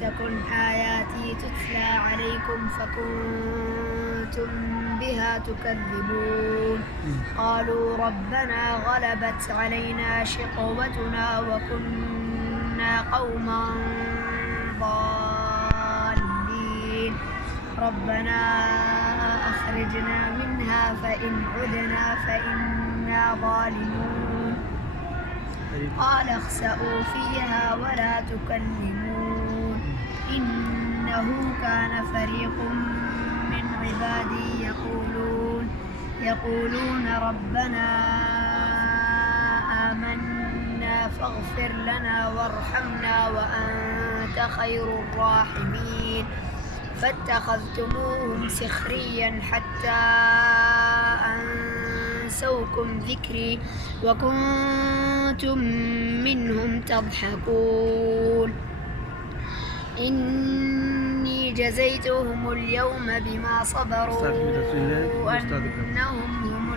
تكن آياتي تتلى عليكم فكنتم بها تكذبون قالوا ربنا غلبت علينا شقوتنا وكنا قوما ضالين ربنا أخرجنا منها فإن عدنا فإنا ظالمون قال اخسئوا فيها ولا تكلمون إنه كان فريق من عبادي يقولون ربنا آمنا فاغفر لنا وارحمنا وأنت خير الراحمين فاتخذتموهم سخريا حتى أنسوكم ذكري وكنتم منهم تضحكون إني جزيتهم اليوم بما صبروا أنهم هم